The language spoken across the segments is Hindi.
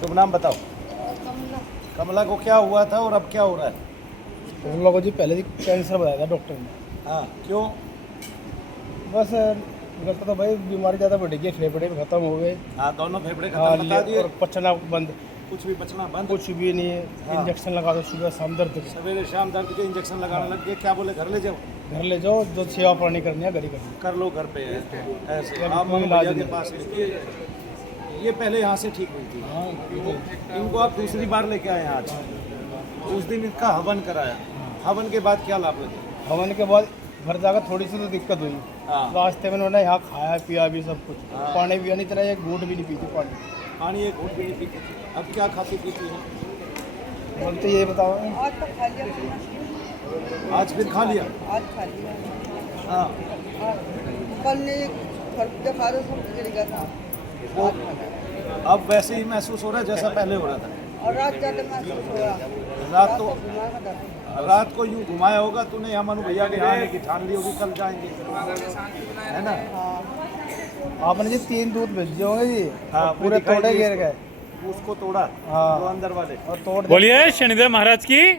शुभ नाम बताओ। कमला को क्या हुआ था और अब क्या हो रहा है? उन लोगों जी पहले ही कैंसर बताया था डॉक्टर ने। हाँ, क्यों? बस लगता था भाई बीमारी ज़्यादा बढ़ गई, फेफड़े में खत्म हो गए। हाँ, दोनों फेफड़े हाँ, खत्म बता दिए। और पचना बंद, कुछ भी बचना बंद। कुछ भी नहीं है। हाँ। इंजेक्शन लगा दो सुबह शाम दर्द के। सवेरे शाम दर्द के इंजेक्शन लगाने लग गए। क्या बोले, घर ले जाओ? घर ले जाओ, जो सेवा पानी करनी है घर ही करनी कर लो घर पे ऐसे। अब आप कोई मनु इलाज भैया के नहीं। पास लेके, ये पहले यहाँ से ठीक हुई थी। है। हाँ, इनको आप दूसरी बार लेके आए हैं आज। उस दिन इनका हवन कराया। हवन के बाद क्या लाभ लगे? हवन के बाद घर जाकर थोड़ी सी तो दिक्कत हुई। हाँ। रास्ते में उन्होंने यहाँ खाया पिया भी सब कुछ। हाँ। पानी पिया नहीं, तरह एक घूंट भी नहीं पीती पानी। पानी एक घूंट भी नहीं पीती थी, अब क्या खाती पीती है? बोलते ये बताओ। आज तक खा लिया, आज फिर खा लिया। आज खा लिया। हाँ, कल ने खरबूजा खा रहे सब गिर गया था। आज खा लिया। अब वैसे ही महसूस हो रहा है जैसा पहले हो रहा था। और रात ज़्यादा महसूस हो रहा। रात तो बीमार का दर्द। रात को यूं घुमाया होगा तूने, यहाँ मनु भैया के यहाँ आने की ठान ली होगी, कल जाएंगे, है ना? हाँ, आपने जी 3 दूध भेजे होंगे जी। हाँ, पूरे दिखाई तोड़े दिए गिर गए उसको तोड़ा। हाँ। वो अंदर वाले और तोड़ दे- बोलिए शनिदेव महाराज की। आज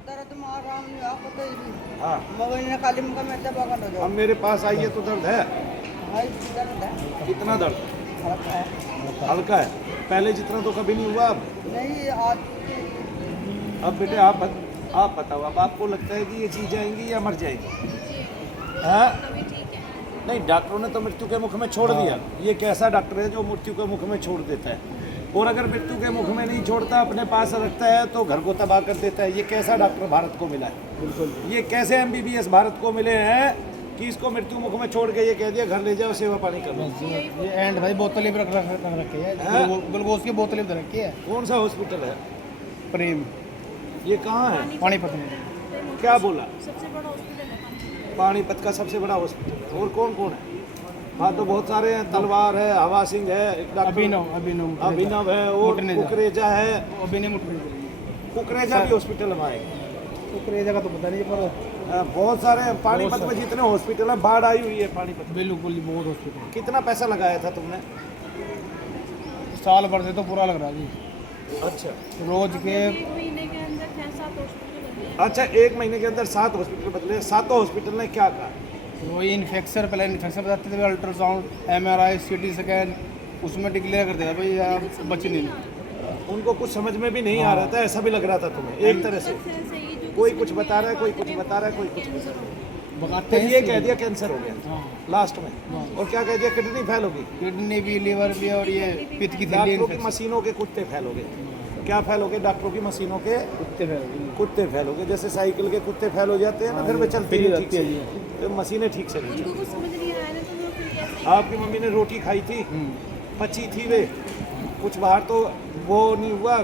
दर्द मार रहा हूँ, आपको तो ये भी। हाँ। मगर इन्हें खाली मुका मैं दबा कर हो अब जाओ। मेरे पास आई है तो दर्द है? भाई दर्द है, कितना दर्द? हल्का है। हल्का है। पहले जितना तो कभी नहीं हुआ। अब नहीं आज बेटे आप बताओ, अब आपको लगता है कि ये चीज जाएंगी या मर जाएगी? हाँ? नहीं, डॉक्टरों ने तो मृत्यु के मुख में छोड़ दिया। ये कैसा डॉक्टर है जो मृत्यु के मुख में छोड़ देता है? और अगर मृत्यु के मुख में नहीं छोड़ता, अपने पास रखता है तो घर को तबाह कर देता है। ये कैसा डॉक्टर भारत को मिला है? बिल्कुल। ये कैसे MBBS भारत को मिले हैं कि इसको मृत्यु मुख में छोड़ के ये कह दिया घर ले जाओ, सेवा पानी कर लो। बस जी, ये एंड भाई बोतलें भी रख रखी है। हाँ। ग्लूकोज की बोतलें भी रखी है। कौन सा हॉस्पिटल है प्रेम ये? कहाँ है? पानीपत में। क्या बोला? सबसे बड़ा हॉस्पिटल है। पानीपत का सबसे बड़ा हॉस्पिटल है। और कौन कौन है? हाँ, तो बहुत सारे हैं। तलवार है, हवा सिंह है, एक डॉक्टर अभिनव है, और कुकरेजा है। कुकरेजा भी हॉस्पिटल में आएगा। कुकरेजा का तो पता नहीं पर बहुत सारे हैं। पानीपत में जितने हॉस्पिटल हैं, बाढ़ आई हुई है पानीपत में। बिल्कुल ही बहुत हॉस्पिटल। कितना पैसा लगाया था तुमने? साल भर से तो पूरा लग रहा है जी। अच्छा रोज के एक महीने के अंदर 6-7 हॉस्पिटल बन गए। अच्छा, 1 महीने के अंदर 7 हॉस्पिटल बदले। 7 हॉस्पिटल ने क्या कहा? वही इन्फेक्शन, पहले इन्फेक्शन बताते थे, अल्ट्रासाउंड MRI CT स्कैन, उसमें डिक्लेयर कर दिया भाई आप बच नहीं। उनको कुछ समझ में भी नहीं आ रहा था, ऐसा भी लग रहा था तुम्हें एक तरह से? कोई कुछ बता रहा है, कोई कुछ बता रहा है, कोई कुछ बता रहा है। बताते तो हैं ये कह दिया कैंसर हो गया हाँ। लास्ट में। और क्या कह दिया? किडनी फेल होगी। किडनी भी, लीवर भी, और ये पित्त की थैली डॉक्टरों की इन्फेक्शन। तो के कुत्ते फैल हो गए। क्या फैल हो गए? डॉक्टरों की मशीनों के कुत्ते फैल गए। कुत्ते फैल हो गए। जैसे साइकिल के कुत्ते फैल हो जाते हैं ना, फिर वे चलती फिर नहीं ठीक जाती है से, तो मशीनें ठीक से नहीं चलती। कुछ समझ नहीं आया ना, तो वो फिर कैसे? आपकी मम्मी ने रोटी खाई थी, पची थी वे, कुछ बाहर तो वो नहीं हुआ।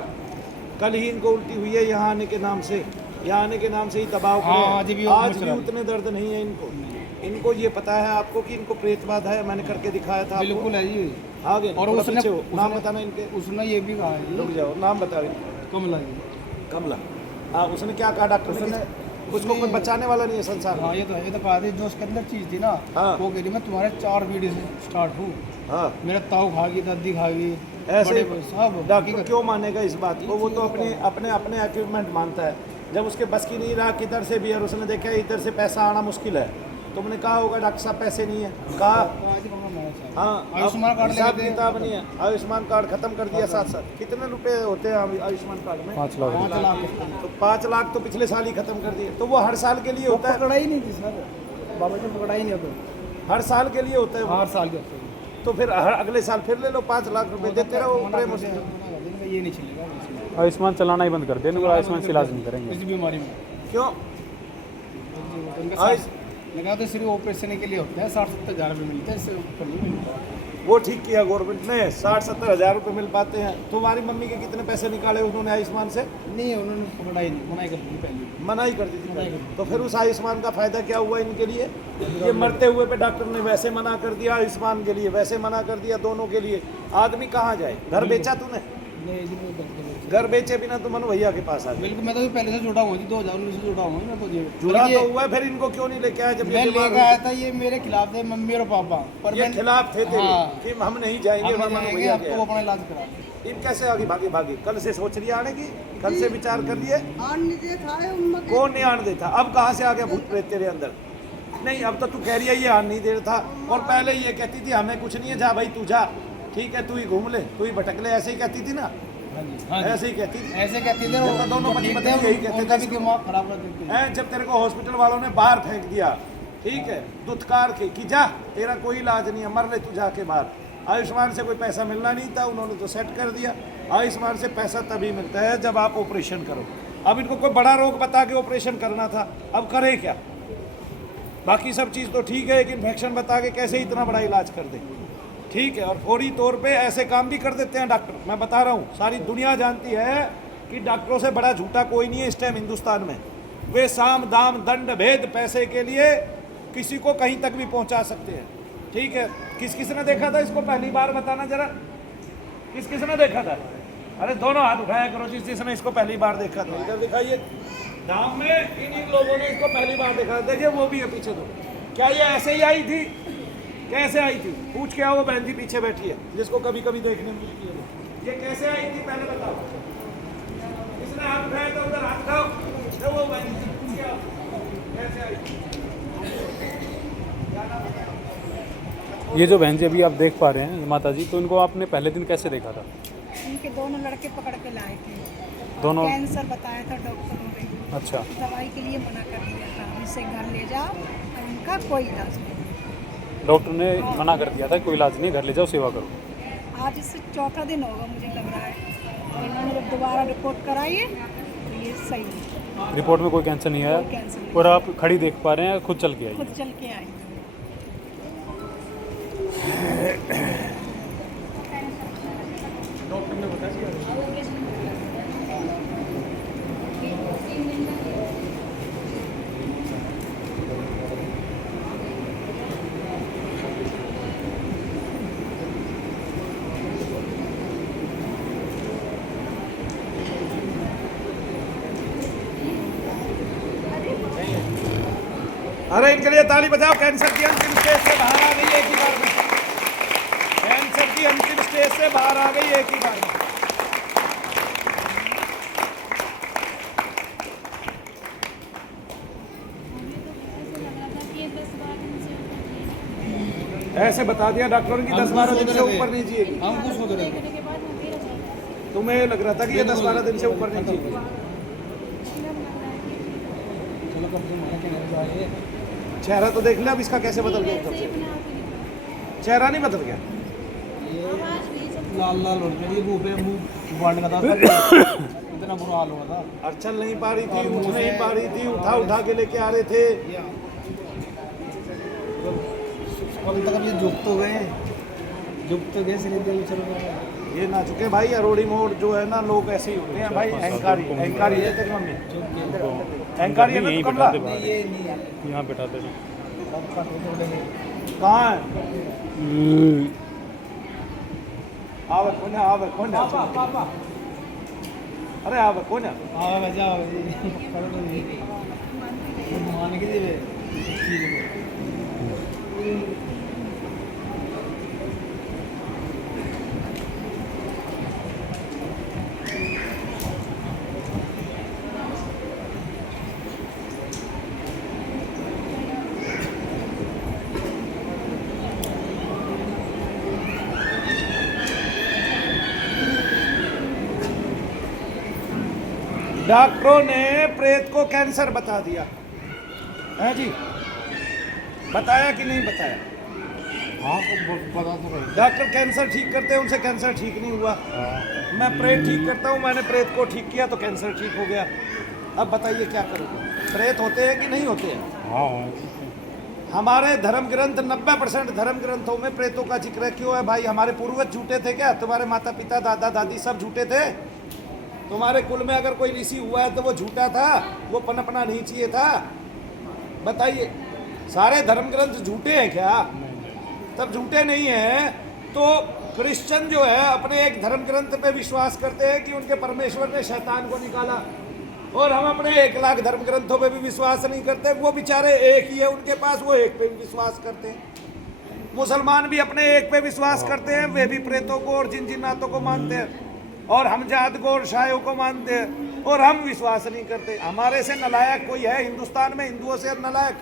कल ही इनको उल्टी हुई है यहाँ आने के नाम से। यहाँ आने के नाम से ही दबाव हाँ, पड़े। आज भी उतने दर्द नहीं है इनको। इनको ये पता है आपको कि इनको प्रेत बाधा है? मैंने करके दिखाया था आपको। बिल्कुल है जी। आगे और थोड़ा उसने पीछे हो। नाम उसने- बताना इनके। उसने ये भी कहा है जी, रुक जाओ, नाम बताओ इनका। कमला जी। कमला। हाँ, उसने क्या कहा डॉक्टर ने? उसको कोई बचाने वाला नहीं है संसार में। हाँ ये तो कहा थी, जो उसके अंदर चीज़ थी ना हाँ। वो कह रही मैं तुम्हारे 4 वीडियो से स्टार्ट हूँ। हाँ, मेरा ताऊ खा गई, दादी खा गई, ऐसे बड़े ही बड़े सब। डॉक्टर क्यों मानेगा इस बात को? वो तो अपने इक्विपमेंट मानता है। जब उसके बस की नहीं रहा किधर से भी, और उसने देखा इधर से पैसा आना मुश्किल है, तुमने कहा होगा डॉक्टर साहब पैसे नहीं है, कहा हाँ। आयुष्मान कार्ड हिसाब लेते हैं। किताब नहीं है। आयुष्मान कार्ड खत्म कर दिया साथ साथ। कितने रुपए होते हैं आयुष्मान कार्ड में? 5 लाख। तो 5 लाख तो पिछले साल ही खत्म कर दिए। तो वो हर साल के लिए वो होता है? पकड़ा ही नहीं थी सर, बाबा जी पकड़ा ही नहीं होता। हर साल के लिए होता है वो? हर साल के होते हैं। तो फिर अगले साल फिर ले लो, 5 लाख रुपए देते रहो। प्रेम उसमें ये नहीं चलेगा, नहीं चलेगा। आयुष्मान चलाना ही बंद कर दें, आयुष्मान से इलाज नहीं करेंगे। किसी बीमारी में क्यों? उनका लगा तो सिर्फ ऑपरेशन के लिए होता है, 60-70 हज़ार रुपये मिलते हैं, इससे ऊपर नहीं मिलता। वो ठीक किया गवर्नमेंट ने, 60-70 हज़ार रुपये मिल पाते हैं। तुम्हारी मम्मी के कितने पैसे निकाले उन्होंने आयुष्मान से? नहीं, उन्होंने पकड़ा ही नहीं, मना ही कर दी पहले। मना ही कर दी थी पहले। तो फिर उस आयुष्मान का फायदा क्या हुआ इनके लिए? ये मरते हुए पे डॉक्टर ने वैसे मना कर दिया, आयुष्मान के लिए वैसे मना कर दिया, दोनों के लिए। आदमी कहाँ जाए? घर बेचा तूने? नहीं जी मैं करते नहीं। घर बेचे बिना तुम मनु भैया के पास आ गए। बिल्कुल मैं तो पहले से जुड़ा हुआ जी 2019 से जुड़ा हुआ हूँ मैं तो ये जुड़ा ये- तो हुआ है, फिर इनको क्यों नहीं लेके आए जब मैं ये बीमार लेकर हुए? आया था, ये मेरे खिलाफ थे मम्मी और पापा, पर ये मैं खिलाफ थे तेरे हाँ। कि हम नहीं जाएंगे हम वहाँ मनु जाएंगे, भैया अब के तो यहाँ। अपना इलाज करा। इन कैसे आगे भागी भागी? कल से सोच रही है आने की, कल से विचार कर लिए। आन नहीं दे था उम्मा के कौन नहीं आने देता? अब कहाँ से आ गया भूत प्रेत तेरे अंदर? नहीं, अब तो तू कह रही है ये आने नहीं दे रहा था, और पहले ये कहती थी हमें कुछ नहीं है, जा भाई तू जा, ठीक है तू ही घूम ले, तू ही भटक ले, ऐसे ही कहती थी ना, हाँ जी हाँ जी ऐसे ही कहती थी। ऐसे कहते थे जब तो दोनों पति पत्नी यही कहते उनका थे भी इसको। दिमाग खराब कर देते हैं। हैं, जब तेरे को हॉस्पिटल वालों ने बाहर फेंक दिया, ठीक है, दुत्कार के कि जा तेरा कोई इलाज नहीं है, मर ले तू जाके बाहर। आयुष्मान से कोई पैसा मिलना नहीं था, उन्होंने तो सेट कर दिया। आयुष्मान से पैसा तभी मिलता है जब आप ऑपरेशन करो। अब इनको कोई बड़ा रोग बता के ऑपरेशन करना था, अब करें क्या? बाकी सब चीज़ तो ठीक है, एक इन्फेक्शन बता के कैसे इतना बड़ा इलाज कर दे, ठीक है। और फौरी तौर पे ऐसे काम भी कर देते हैं डॉक्टर। मैं बता रहा हूँ, सारी दुनिया जानती है कि डॉक्टरों से बड़ा झूठा कोई नहीं है इस टाइम हिंदुस्तान में। वे साम दाम दंड भेद पैसे के लिए किसी को कहीं तक भी पहुंचा सकते हैं, ठीक है। किस किस ने देखा था इसको पहली बार? बताना जरा, किस किस ने देखा था? अरे दोनों हाथ उठाया करो जिस जिसने इसको पहली बार देखा था। इधर दिखाइए, धाम में इन लोगों ने इसको पहली बार देखा। देखिए वो भी है पीछे। तो क्या ये ऐसे ही आई थी? कैसे आई थी? पूछ के आओ, वो बहन जी पीछे बैठी है जिसको कभी कभी देखने मिलती है। ये कैसे आई थी पहले बताओ? किसने हाथ उठाया था? उधर हाथ उठाओ। तो वो बहन जी पूछ के आओ, कैसे आई थी? ये जो बहन जी अभी आप देख पा रहे हैं माता जी, तो इनको आपने पहले दिन कैसे देखा था? इनके दोनों लड़के पकड़ के लाए थे। दोनों? कैंसर बताया था डॉक्टरों ने, अच्छा, दवाई के लिए मना कर दिया था, इसे घर ले जाओ और इनका कोई इलाज नहीं। डॉक्टर ने मना कर दिया था कोई इलाज नहीं, घर ले जाओ सेवा करो। आज इससे चौथा दिन होगा मुझे लग रहा है। और इन्होंने जब दोबारा रिपोर्ट कराई है तो ये सही है, रिपोर्ट में कोई कैंसर नहीं कोई आया, कैंसर नहीं। और आप खड़ी देख पा रहे हैं, खुद चल के आई। खुद चल के आई। डॉक्टर ने बताया अरे इनके लिए ताली बजाओ। कैंसर की अंतिम स्टेज से बाहर आ गई एक ही बार में। कैंसर की अंतिम स्टेज से बाहर आ गई एक ही बार में। ऐसे बता दिया डॉक्टरों ने कि 10-12 दिन से ऊपर नहीं जिएगी। हम खुश हो गए। देखने के बाद हम फिर जाएंगे। तुम्हें लग रहा था कि ये 10-12 दिन से ऊपर नहीं जिएगी। चलो कब से हमारा कहने चाहिए। चेहरा तो देख लिया, अब इसका कैसे बदल गया एकदम से? चेहरा नहीं बदल गया। लाल लाल हो रही मुंह पे, मुंह बांटना था इतना बुरा हाल हुआ था। और चल नहीं पा रही थी, उठ नहीं पा रही थी, उठा उठा के लेके आ रहे थे। अब तक अब ये झुक तो गए सिरे दिल चलो। ये ना चुके भाई। अरोड़ी मोड़ जो है ना, लोग ऐसे ही होते हैं भाई। अहंकारी अहंकारी है तेरी मम्मी, अहंकारी है ना यहीं तू कमला? बैठाते बाहर, ये नहीं यहाँ बैठाते हैं। कहाँ है? आवे कौन है? आवे कौन है? अरे आवे कौन है? आओ बजा मान के दे डॉक्टरों ने प्रेत को कैंसर बता दिया है जी। बताया कि नहीं बताया? हाँ तो पता तो रहे। डॉक्टर कैंसर ठीक करते हैं, उनसे कैंसर ठीक नहीं हुआ। मैं प्रेत ठीक करता हूँ, मैंने प्रेत को ठीक किया तो कैंसर ठीक हो गया। अब बताइए क्या करोगे? प्रेत होते हैं कि नहीं होते हैं? हाँ हमारे धर्म ग्रंथ 90% धर्म ग्रंथों में प्रेतों का जिक्र क्यों है भाई? हमारे पूर्वज झूठे थे क्या? तुम्हारे माता पिता दादा दादी सब झूठे थे? तुम्हारे कुल में अगर कोई ऋषि हुआ है तो वो झूठा था, वो पनपना नहीं चाहिए था? बताइए, सारे धर्म ग्रंथ झूठे हैं क्या? तब झूठे नहीं हैं तो क्रिश्चियन जो है अपने एक धर्म ग्रंथ पे विश्वास करते हैं कि उनके परमेश्वर ने शैतान को निकाला, और हम अपने 1 लाख धर्म ग्रंथों पे भी विश्वास नहीं करते। वो बेचारे एक ही है उनके पास, वो एक पे भी विश्वास करते हैं। मुसलमान भी अपने एक पे विश्वास करते हैं, वे भी प्रेतों को और जिन्नातों को मानते हैं, और हम जात को और शायों को मानते हैं, और हम विश्वास नहीं करते। हमारे से नलायक कोई है हिंदुस्तान में? हिंदुओं से नलायक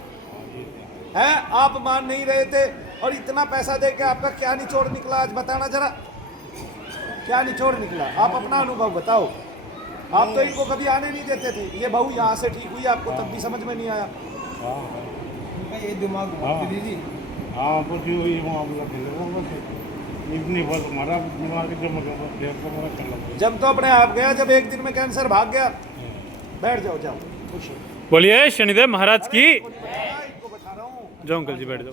है? आप मान नहीं रहे थे, और इतना पैसा दे के आपका क्या निचोड़ निकला? आज बताना जरा, क्या निचोड़ निकला? आप अपना अनुभव बताओ। आप तो इनको कभी आने नहीं देते थे। ये बहू यहाँ से ठीक हुई, आपको तब भी समझ में नहीं आया। ये दिमाग दीदी हाँ कुछ हुई वहाँ इतनी बात हमारा दिमाग जब तो अपने आप गया, जब एक दिन में कैंसर भाग गया। बैठ जाओ, जाओ खुश हो। बोलिए शनिदेव महाराज की। इनको बता रहा हूँ। जाओ अंकल जी, बैठ जाओ।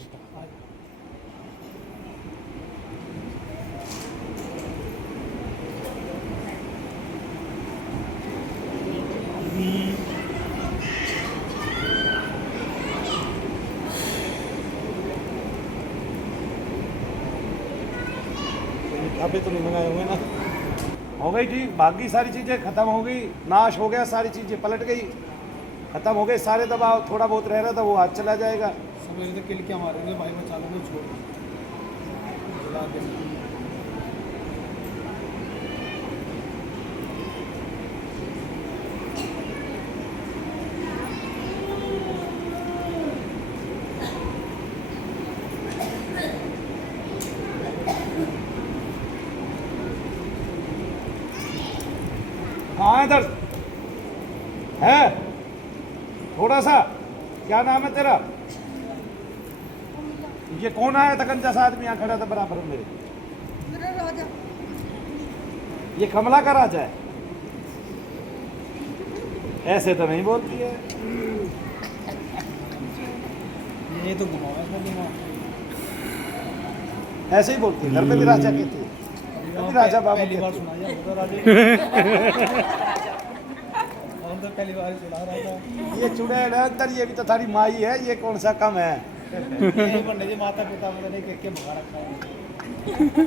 अभी तो नहीं मंगाए हुए ना। हो गई ठीक, बाकी सारी चीज़ें खत्म हो गई, नाश हो गया, सारी चीज़ें पलट गई, खत्म हो गए सारे दबाव। थोड़ा बहुत रह रहा था वो आज चला जाएगा। सवेरे तक किल क्या मारेंगे भाई, बचा लो छोड़ जला के। हाँ इधर है थोड़ा सा। क्या नाम है तेरा? ये कौन आया था कंजस आदमी यहाँ खड़ा था बराबर में मेरे? मेरा राजा। ये कमला का राजा है? ऐसे तो नहीं बोलती है। ये तो घुमावा इसमें दिमाग। ऐसे ही बोलती है, घर पे भी राजा कहती है। कभी राजा बाबू पहली बार कहती है। सुना है तो राजा। हम तो पहली बार सुना रहा था। ये चुड़ैल है अंदर, ये भी तो थारी माई है, ये कौन सा कम है? ये पंडित जी माता पिता पता नहीं के भगा रखा है।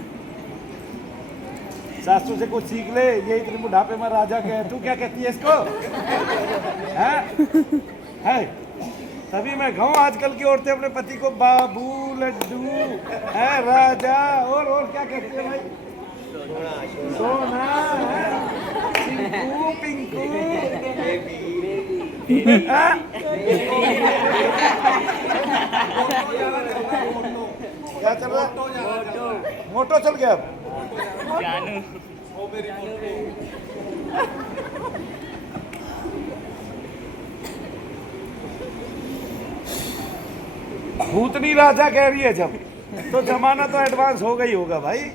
सासू से कुछ सीख ले, ये इतने बुढ़ापे में राजा के। तू क्या कहती है इसको? है तभी मैं कहूँ आजकल की औरतें अपने पति को बाबू, लड्डू, है राजा, और क्या कहती है भाई? सोना, पिंकू, पिंकू, हाँ? क्या चल रहा है? मोटो चल गया अब। भूतनी राजा कह रही है जब, तो जमाना तो एडवांस हो गई होगा भाई।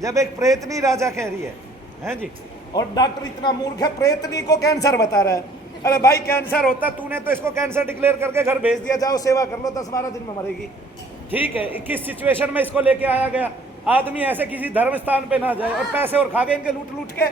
जब एक प्रेतनी राजा कह रही है, हैं जी, और डॉक्टर इतना मूर्ख है, प्रेतनी को कैंसर बता रहा है। अरे भाई कैंसर होता, तूने तो इसको कैंसर डिक्लेयर करके घर भेज दिया, जाओ सेवा कर लो, 10-12 दिन में मरेगी। ठीक है, किस सिचुएशन में इसको लेके आया गया? आदमी ऐसे किसी धर्म स्थान पे ना जाए, और पैसे और खा गए इनके लूट लूट के।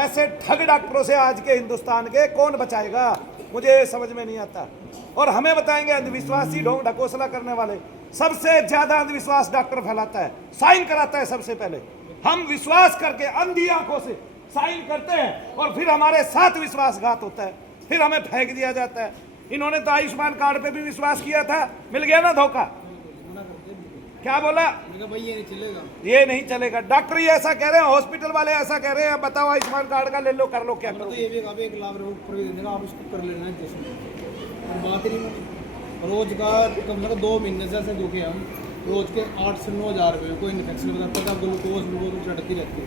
ऐसे ठग डॉक्टरों से आज के हिंदुस्तान के कौन बचाएगा? मुझे समझ में नहीं आता। और हमें बताएंगे अंधविश्वासी, ढोंग ढकोसला करने वाले। सबसे ज्यादा अंधविश्वास डॉक्टर फैलाता है, साइन कराता है सबसे पहले। हम विश्वास करके अंधी आंखों से साइन करते हैं, और फिर हमारे साथ विश्वासघात होता है, फिर हमें फेंक दिया जाता है। इन्होंने तो आयुष्मान कार्ड पे भी विश्वास किया था, मिल गया ना धोखा। क्या बोला? भाई ये नहीं चलेगा, ये नहीं चलेगा। डॉक्टर ही ऐसा कह रहे हैं, हॉस्पिटल वाले ऐसा कह रहे हैं। बताओ आयुष्मान कार्ड का ले लो, कर लो, क्या तो करो? ये भी अब 1 लाख रुपये ऊपर भी देगा, आप इसको कर लेना है जैसे। और बात ही नहीं, रोज का कम से कम 2 महीने से ऐसे दुखे हम, रोज के 8 से 9 हज़ार रुपये कोई इन्फेक्शन बताता था, ग्लूकोज चढ़ती रहती है।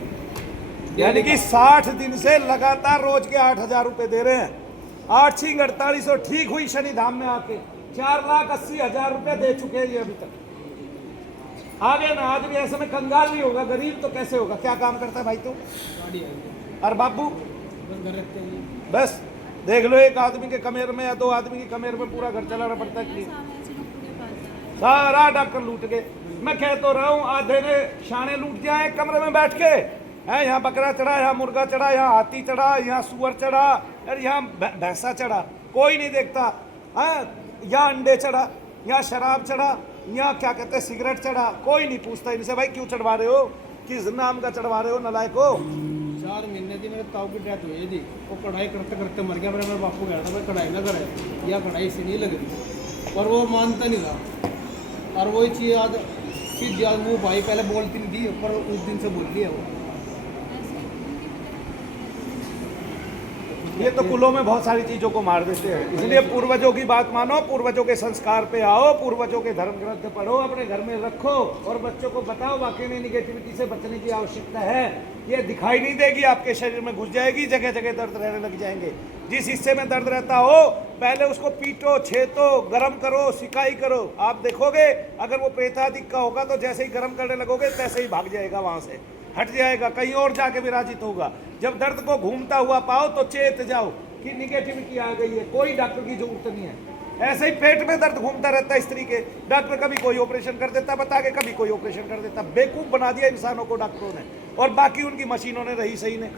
यानी कि 60 दिन से लगातार रोज के 8,000 रुपए दे रहे हैं। 8-48 ठीक हुई शनि धाम में आके 4,80,000 रुपए दे चुके हैं ये अभी तक। आगे ना आदमी ऐसे में कंगाल नहीं होगा, गरीब तो कैसे होगा? क्या काम करता है भाई तू? गाड़ी आई और बाबू बस घर रखते हैं। बस देख लो, एक आदमी के कमेर में या 2 आदमी के कमेर में पूरा घर चलाना पड़ता है कि सारा डॉक्टर लूट गए। मैं कह तो रहा हूँ, आधे ने शाने लूट जाए कमरे में बैठ के। है यहाँ बकरा चढ़ा, यहाँ मुर्गा चढ़ा, यहाँ हाथी चढ़ा, यहाँ सुअर चढ़ा, और यहाँ भैंसा चढ़ा, कोई नहीं देखता। हाँ, यहाँ अंडे चढ़ा, यहाँ शराब चढ़ा, यहाँ क्या कहते हैं सिगरेट चढ़ा, कोई नहीं पूछता इनसे भाई क्यों चढ़वा रहे हो। किस नाम का चढ़वा रहे हो नलायको? 4 महीने थी मेरे ताऊ की डेथ हुई थी, वो कढ़ाई करते करते मर गया। मेरे बापू कह रहा था भाई कढ़ाई ना करे, या कढ़ाई से नहीं लग रही, पर वो मानता नहीं था। और वही चीज़ आज सीधी आज मुँह भाई पहले बोलती नहीं थी, पर उस दिन से बोल लिया वो। ये तो कुलों में बहुत सारी चीजों को मार देते हैं, इसलिए पूर्वजों की बात मानो, पूर्वजों के संस्कार पे आओ, पूर्वजों के धर्म ग्रंथ पढ़ो, अपने घर में रखो और बच्चों को बताओ वाकई में निगेटिविटी से बचने की आवश्यकता है। ये दिखाई नहीं देगी, आपके शरीर में घुस जाएगी, जगह जगह दर्द रहने लग जाएंगे। जिस हिस्से में दर्द रहता हो पहले उसको पीटो, छेतो, गर्म करो, सिकाई करो। आप देखोगे अगर वो प्रेतादिक का होगा तो जैसे ही गर्म करने लगोगे तैसे ही भाग जाएगा, वहां से हट जाएगा, कहीं और जाके विराजित होगा। जब दर्द को घूमता हुआ पाओ तो चेत जाओ कि निगेटिविटी आ गई है, कोई डॉक्टर की जरूरत नहीं है। ऐसे ही पेट में दर्द घूमता रहता है स्त्री के, डॉक्टर कभी कोई ऑपरेशन कर देता बता के, कभी कोई ऑपरेशन कर देता। बेवकूफ बना दिया इंसानों को डॉक्टरों ने, और बाकी उनकी मशीनों ने रही सही ने।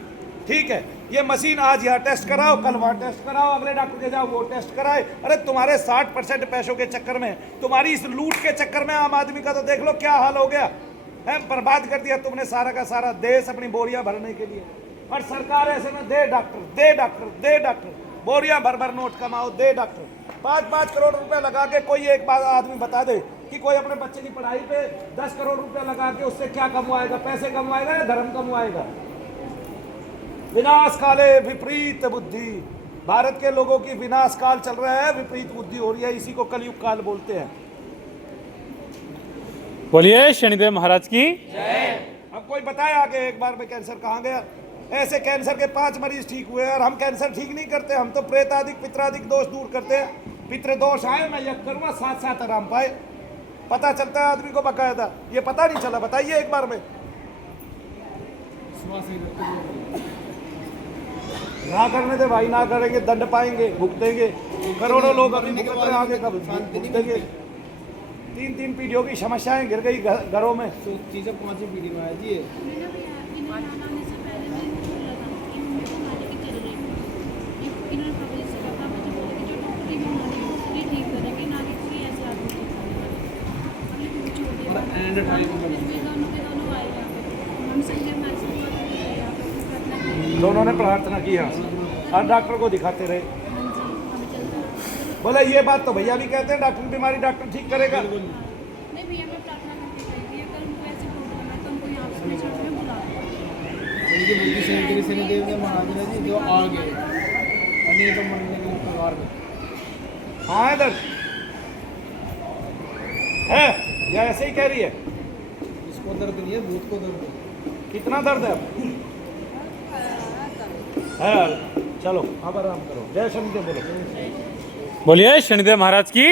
ठीक है, ये मशीन आज यहाँ टेस्ट कराओ, कल वहाँ टेस्ट कराओ, अगले डॉक्टर के जाओ वो टेस्ट कराए। अरे तुम्हारे 60% पैसों के चक्कर में, तुम्हारी इस लूट के चक्कर में आम आदमी का तो देख लो क्या हाल हो गया है। बर्बाद कर दिया तुमने सारा का सारा देश अपनी बोरियां भरने के लिए। और सरकार ऐसे में दे डॉक्टर, दे डॉक्टर, दे डॉक्टर, बोरियां भर भर नोट कमाओ, दे डॉक्टर। 5-5 करोड़ रुपए लगा के कोई एक बार आदमी बता दे कि कोई अपने बच्चे की पढ़ाई पे 10 करोड़ रुपए लगा के उससे क्या कमवाएगा? पैसे कमवाएगा या धर्म कमवाएगा? विनाश काले विपरीत बुद्धि, भारत के लोगों की विनाश काल चल रहा है, विपरीत बुद्धि हो रही है, इसी को कलयुग काल बोलते हैं। बोलिए शनिदेव महाराज की। अब कोई बताए आगे एक बार में कैंसर कहाँ गया? ऐसे कैंसर के 5 मरीज ठीक हुए और हम कैंसर ठीक नहीं करते, हम तो प्रेतादिक पित्रादिक दोष दूर करते हैं। पितृ दोष आए मैं यज्ञ करूँगा, साथ साथ आराम पाए, पता चलता है आदमी को बकायदा। ये पता नहीं चला, बताइए एक बार में। ना करने दे भाई, ना करेंगे दंड पाएंगे, भुगतेंगे। करोड़ों लोग अभी भुगत रहे, आगे कब भुगतेंगे। 3-3 पीढ़ियों की समस्याएं गिर गई घरों में। तो चीज़ें 5 पीढ़ी में आ जी है। दोनों ने प्रार्थना किया और डॉक्टर को दिखाते रहे। बोले ये बात तो भैया भी कहते हैं, डॉक्टर बीमारी डॉक्टर ठीक करेगा। नहीं भैया मैं प्रार्थना करके गई थी, कल उनको ऐसे प्रॉब्लम है तो उनको यहाँ से चर्च में बुला उनकी बुद्धि से शनिदेव ने महाराज ने जी जो आ गए, नहीं तो मरने के लिए परिवार में। हाँ इधर है या ऐसे ही कह रही है? इसको दर्द नहीं है, भूत को दर्द है। कितना दर्द है? चलो अब आराम करो। जय शनिदेव बोलो। बोलिए शनिदेव महाराज की।